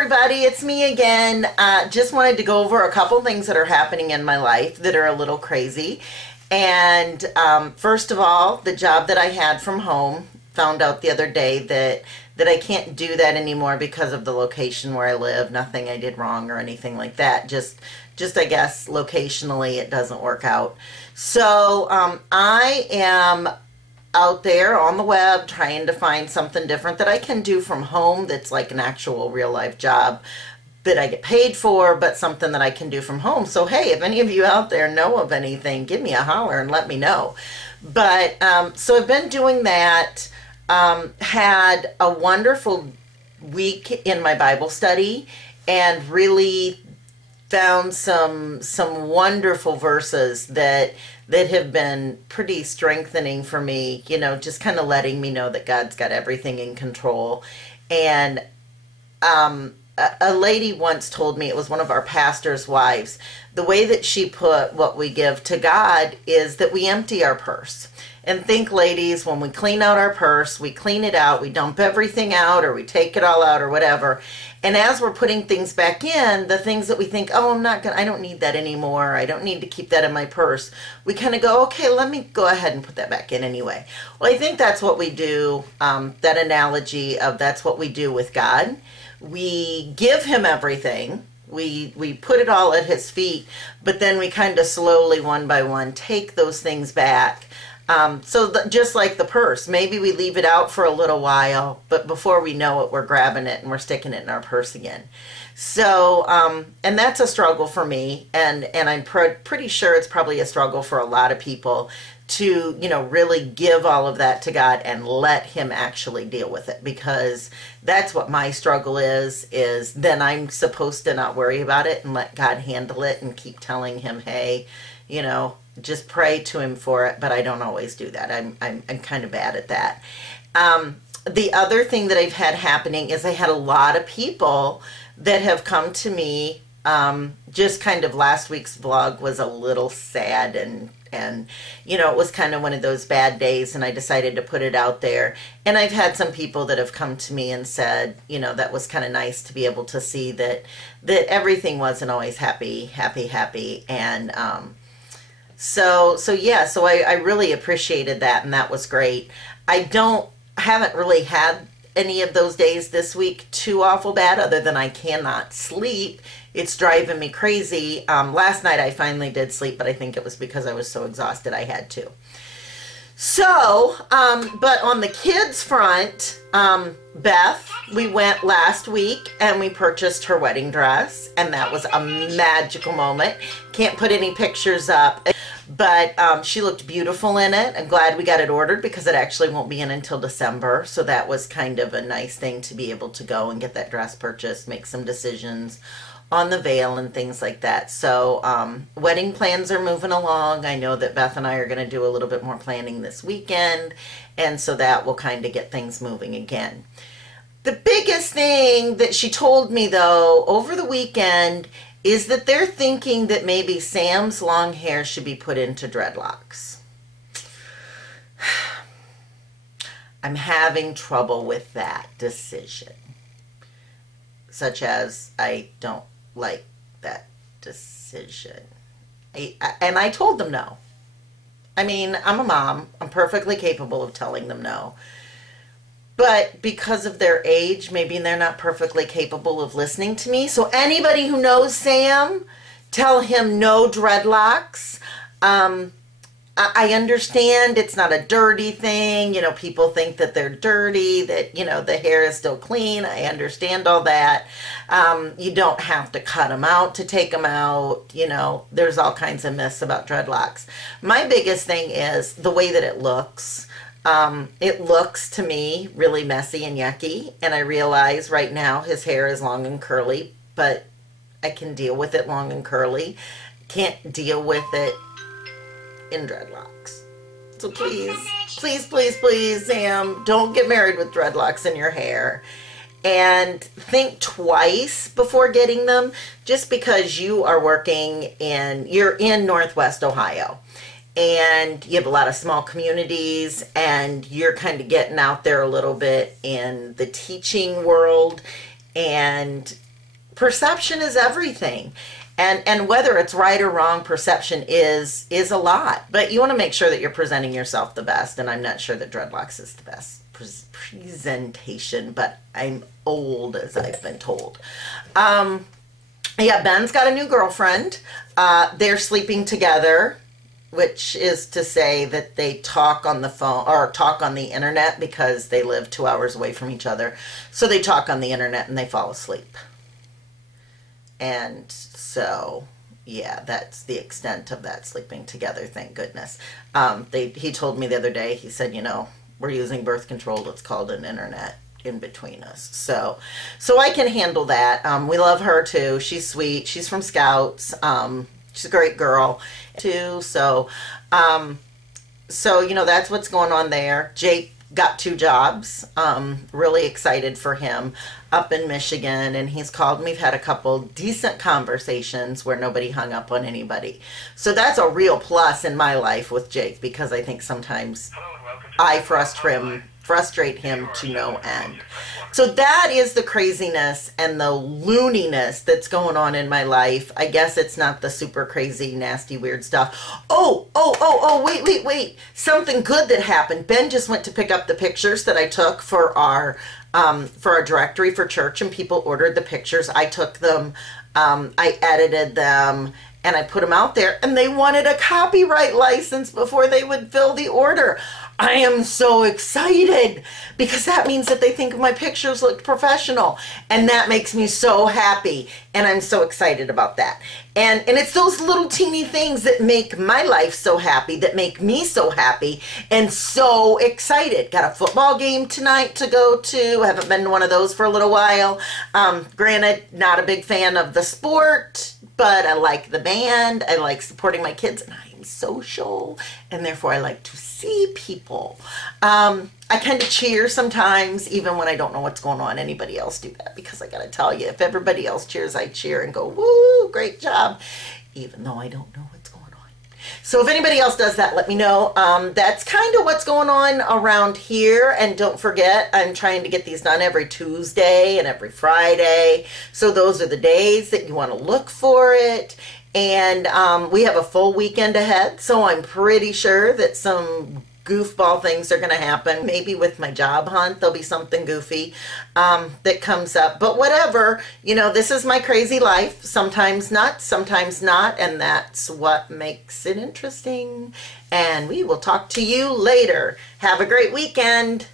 everybody, it's me again. Just wanted to go over a couple things that are happening in my life that are a little crazy. And first of all, the job that I had from home, found out the other day that I can't do that anymore because of the location where I live. Nothing I did wrong or anything like that. Just I guess locationally it doesn't work out. So I am out there on the web trying to find something different that I can do from home that's like an actual real life job that I get paid for, but something that I can do from home. So hey, if any of you out there know of anything, give me a holler and let me know. But so I've been doing that. Had a wonderful week in my Bible study and really found some wonderful verses that have been pretty strengthening for me, you know, just kind of letting me know that God's got everything in control. And a lady once told me, it was one of our pastor's wives, the way that she put what we give to God is that we empty our purse. And think, ladies, when we clean out our purse, we clean it out, we dump everything out, or we take it all out or whatever. And as we're putting things back in, the things that we think, oh, I don't need that anymore, I don't need to keep that in my purse, we kind of go, okay, let me go ahead and put that back in anyway. Well, I think that's what we do, that analogy of that's what we do with God. We give him everything. We put it all at his feet, but then we kind of slowly, one by one, take those things back. Just like the purse, maybe we leave it out for a little while, but before we know it, we're grabbing it and we're sticking it in our purse again. So, and that's a struggle for me, and I'm pretty sure it's probably a struggle for a lot of people to, you know, really give all of that to God and let him actually deal with it, because that's what my struggle is then I'm supposed to not worry about it and let God handle it and keep telling him, hey, you know, just pray to him for it, but I don't always do that. I'm kind of bad at that. The other thing that I've had happening is I had a lot of people that have come to me. Just kind of last week's vlog was a little sad and you know, it was kind of one of those bad days, and I decided to put it out there. And I've had some people that have come to me and said, you know, that was kind of nice to be able to see that everything wasn't always happy. And so I really appreciated that, and that was great. Haven't really had any of those days this week too awful bad, other than I cannot sleep. It's driving me crazy. Last night I finally did sleep, but I think it was because I was so exhausted I had to. So, but on the kids front, Beth, we went last week and we purchased her wedding dress, and that was a magical moment. Can't put any pictures up, but she looked beautiful in it. I'm glad we got it ordered because it actually won't be in until December. So that was kind of a nice thing to be able to go and get that dress purchased, make some decisions on the veil and things like that. So wedding plans are moving along. I know that Beth and I are going to do a little bit more planning this weekend, and so that will kind of get things moving again. The biggest thing that she told me, though, over the weekend is that they're thinking that maybe Sam's long hair should be put into dreadlocks. I'm having trouble with that decision, such as I don't like that decision. And I told them no. I mean, I'm a mom. I'm perfectly capable of telling them no. But because of their age, maybe they're not perfectly capable of listening to me. So anybody who knows Sam, tell him no dreadlocks. I understand it's not a dirty thing. You know, people think that they're dirty, that, you know, the hair is still clean. I understand all that. You don't have to cut them out to take them out. You know, there's all kinds of myths about dreadlocks. My biggest thing is the way that it looks. It looks to me really messy and yucky. And I realize right now his hair is long and curly, but I can deal with it long and curly. Can't deal with it in dreadlocks. So please, Sam, don't get married with dreadlocks in your hair. And think twice before getting them, just because you are you're in Northwest Ohio. And you have a lot of small communities, and you're kind of getting out there a little bit in the teaching world. And perception is everything. And whether it's right or wrong, perception is a lot. But you want to make sure that you're presenting yourself the best. And I'm not sure that dreadlocks is the best presentation, but I'm old, as I've been told. Yeah, Ben's got a new girlfriend. They're sleeping together, which is to say that they talk on the phone or talk on the internet because they live 2 hours away from each other. So they talk on the internet and they fall asleep. And so, yeah, that's the extent of that sleeping together, thank goodness. He told me the other day, he said, you know, we're using birth control. It's called an internet in between us. So I can handle that. We love her too. She's sweet. She's from Scouts. She's a great girl too. So, you know, that's what's going on there. Jake got 2 jobs. Really excited for him up in Michigan, and he's called and we've had a couple decent conversations where nobody hung up on anybody. So that's a real plus in my life with Jake, because I think sometimes I frustrate him to no end. So that is the craziness and the looniness that's going on in my life. I guess it's not the super crazy, nasty, weird stuff. Oh, wait. Something good that happened. Ben just went to pick up the pictures that I took for our directory for church, and people ordered the pictures. I took them, I edited them, and I put them out there, and they wanted a copyright license before they would fill the order. I am so excited because that means that they think my pictures look professional, and that makes me so happy, and I'm so excited about that. And it's those little teeny things that make my life so happy, that make me so happy and so excited. Got a football game tonight to go to. I haven't been to one of those for a little while. Granted, not a big fan of the sport, but I like the band. I like supporting my kids, and I am social, and therefore I like to see people. I kind of cheer sometimes, even when I don't know what's going on. Anybody else do that? Because I gotta tell you, if everybody else cheers, I cheer and go, woo, great job, even though I don't know what's going on. So if anybody else does that, let me know. That's kind of what's going on around here. And don't forget, I'm trying to get these done every Tuesday and every Friday. So those are the days that you want to look for it. And we have a full weekend ahead, so I'm pretty sure that some goofball things are going to happen. Maybe with my job hunt, there'll be something goofy that comes up. But whatever, you know, this is my crazy life. Sometimes nuts, sometimes not, and that's what makes it interesting. And we will talk to you later. Have a great weekend.